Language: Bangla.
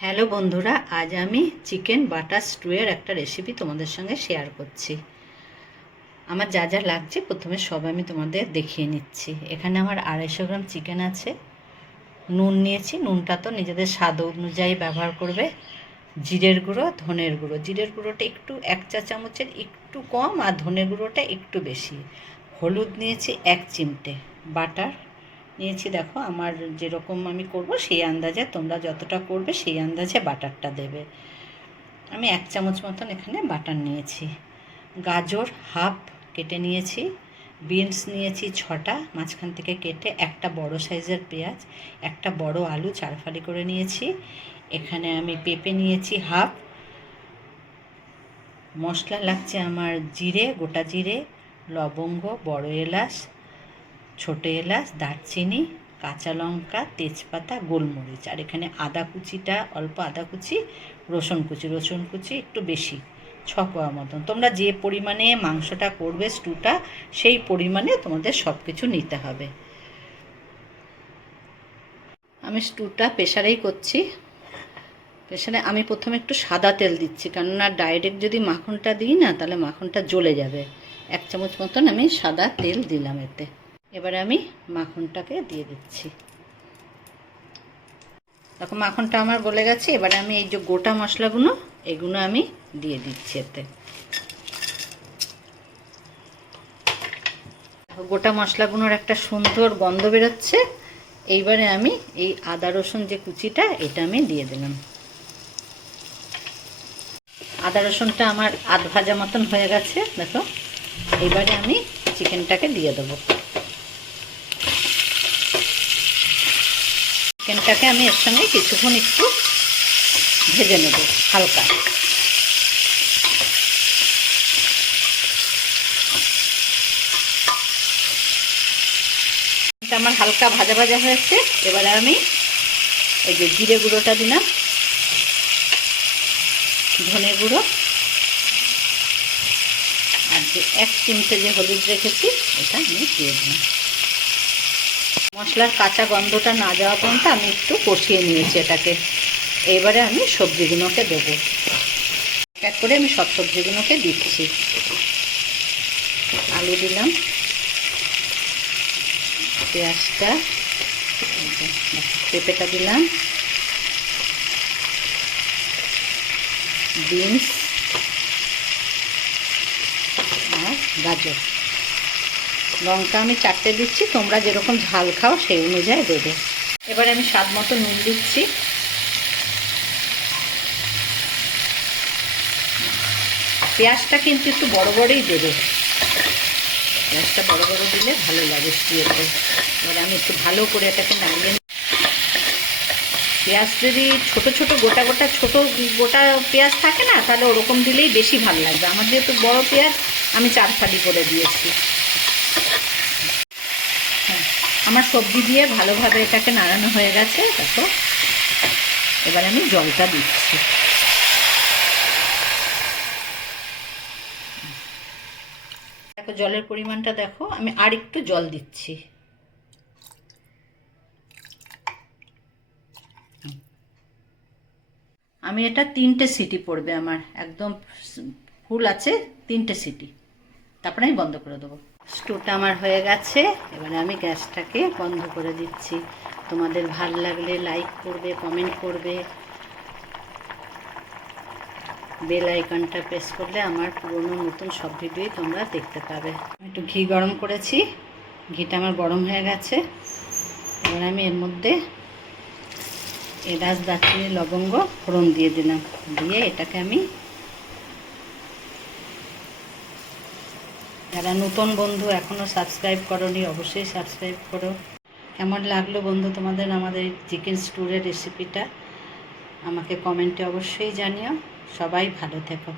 হ্যালো বন্ধুরা, আজ আমি চিকেন বাটার স্টুয়ের একটা রেসিপি তোমাদের সঙ্গে শেয়ার করছি। আমার যা যা লাগছে প্রথমে সব আমি তোমাদের দেখিয়ে নিচ্ছি। এখানে আমার 250 গ্রাম চিকেন আছে। নুন নিয়েছি, নুনটা তো নিজেদের স্বাদ অনুযায়ী ব্যবহার করবে। জিরের গুঁড়ো, ধনের গুঁড়ো, জিরের গুঁড়োটা একটু 1 চা চামচের একটু কম আর ধনের গুঁড়োটা একটু বেশি। হলুদ নিয়েছি 1 চিমটে। বাটার নিয়েছি, দেখো আমার যেরকম আমি করব সেই আন্দাজে তোমরা যতটা করবে সেই আন্দাজে বাটারটা দেবে। আমি 1 চামচ মতন এখানে বাটার নিয়েছি। গাজর হাফ কেটে নিয়েছি। বিনস নিয়েছি 6টা মাঝখান থেকে কেটে। একটা বড় সাইজের পেঁয়াজ, একটা বড় আলু 4 ফালি করে নিয়েছি। এখানে আমি পেঁপে নিয়েছি হাফ। মশলা লাগছে আমার জিরে, গোটা জিরে, লবঙ্গ, বড় এলাচ, ছোটো এলাচ, দারচিনি, কাঁচা লঙ্কা, তেজপাতা, গোলমরিচ। আর এখানে আদা কুচিটা অল্প, আদা কুচি, রসুন কুচি একটু বেশি, 6 কোয়া মতন। তোমরা যে পরিমাণে মাংসটা করবে স্টুটা সেই পরিমাণে তোমাদের সব কিছু নিতে হবে। আমি স্টুটা প্রেসারেই করছি। প্রেসারে আমি প্রথমে একটু সাদা তেল দিচ্ছি, কেননা ডাইরেক্ট যদি মাখনটা দিই না তাহলে মাখনটা জ্বলে যাবে। 1 চামচ মতন আমি সাদা তেল দিলাম এতে। এবারে আমি মাখনটাকে দিয়ে দিচ্ছি। দেখো মাখনটা আমার গলে গেছে। এবারে আমি এই যে গোটা মশলাগুলো এগুলো আমি দিয়ে দিচ্ছি এতে। গোটা মশলাগুলোর একটা সুন্দর গন্ধ বেরোচ্ছে। এইবারে আমি এই আদা রসুন যে কুচিটা এটা আমি দিয়ে দিলাম। আদা রসুনটা আমার আধ ভাজা মতন হয়ে গেছে, দেখো। এবারে আমি চিকেনটাকে দিয়ে দেবো। চিকেনটাকে আমি এর সঙ্গে কিছুক্ষণ একটু ভেজে নেব হালকা। আমার হালকা ভাজা ভাজা হয়েছে। এবারে আমি এই যে জিরে গুঁড়োটা দিলাম, ধনে গুঁড়ো, আর যে 1 চিমটে যে হলুদ রেখেছি এটা আমি দিয়ে দিলাম। মশলার কাঁচা গন্ধটা না যাওয়া পর্যন্ত আমি একটু কষিয়ে নিয়েছি এটাকে। এবারে আমি সবজিগুলোকে দেবো। এক করে আমি সব সবজিগুলোকে দিচ্ছি। আলু দিলাম, পেঁয়াজটা, পেঁপেটা দিলাম, বিনস আর গাজর। লঙ্কা আমি 4টে দিচ্ছি, তোমরা যেরকম ঝাল খাও সেই অনুযায়ী দেবে। এবারে আমি স্বাদ মতো নুন দিচ্ছি। পেঁয়াজটা কিন্তু একটু বড় বড়ই দেবে, পেঁয়াজটা বড় বড় দিলে ভালো লাগে স্টুয়েতে। এবারে আমি একটু ভালো করে এটাকে নাড়িয়ে। পেঁয়াজ যদি ছোট ছোট গোটা গোটা ছোট গোটা পেঁয়াজ থাকে না তাহলে ওরকম দিলেই বেশি ভালো লাগবে। আমার যেহেতু বড় পেঁয়াজ আমি 4 ফালি করে দিয়েছি। হ্যাঁ, আমার সবজি দিয়ে ভালোভাবে এটাকে নাড়ানো হয়ে গেছে, দেখো। এবার আমি জলটা দিচ্ছি। দেখো জলের পরিমাণটা দেখো, আমি আর একটু জল দিচ্ছি। আমি এটা 3টে সিটি পড়বে, আমার একদম ফুল আছে 3টে সিটি, তারপরে আমি বন্ধ করে দেবো। স্টুটা আমার হয়ে গেছে। এবারে আমি গ্যাসটাকে বন্ধ করে দিচ্ছি। তোমাদের ভালো লাগলে লাইক করবে, কমেন্ট করবে, বেল আইকনটা প্রেস করলে আমার পুরনো নতুন সব ভিডিওই তোমরা দেখতে পাবে। একটু ঘি গরম করেছি, ঘিটা আমার গরম হয়ে গেছে। এবার আমি এর মধ্যে এলাচ, দারচিনি, লবঙ্গ, ফোড়ন দিয়ে দিলাম। দিয়ে এটাকে আমি, যারা নতুন বন্ধু এখনও সাবস্ক্রাইব করোনি অবশ্যই সাবস্ক্রাইব করো। কেমন লাগলো বন্ধু তোমাদের আমাদের চিকেন স্টুয়ের রেসিপিটা আমাকে কমেন্টে অবশ্যই জানিও। সবাই ভালো থেকো।